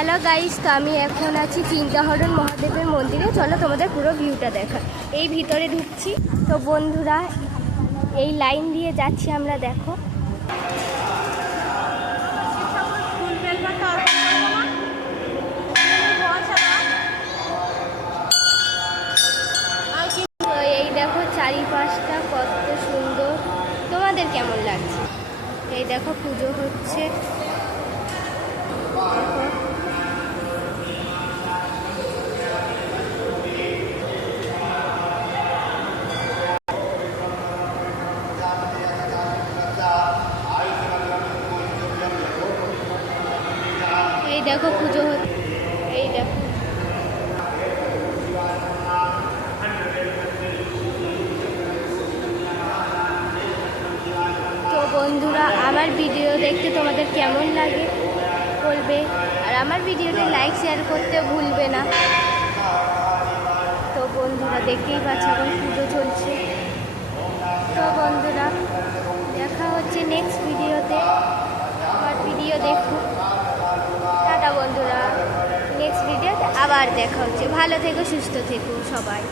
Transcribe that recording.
Hello guys, তো আমি এখন আছি চিন্তাহরণ মহাদেবের মন্দিরে। চলো তোমাদের পুরো ভিউটা দেখা। এই ভিতরে ঢুকছি। তো বন্ধুরা, এই লাইন দিয়ে যাচ্ছি আমরা, দেখো। তো এই দেখো চারিপাশটা কত সুন্দর, তোমাদের কেমন লাগছে? এই দেখো পুজো হচ্ছে। এই দেখো পুজো হচ্ছে, এই দেখো। তো বন্ধুরা, আমার ভিডিও দেখতে তোমাদের কেমন লাগে বলবে, আর আমার ভিডিওতে লাইক শেয়ার করতে ভুলবে না। তো বন্ধুরা, দেখতেই পাচ্ছ এখন পুজো চলছে। তো বন্ধুরা, দেখা হচ্ছে নেক্সট ভিডিওতে। আমার ভিডিও দেখো। টাটা বন্ধুরা, নেক্সট ভিডিওতে আবার দেখা হচ্ছে। ভালো থেকো, সুস্থ থেকো সবাই।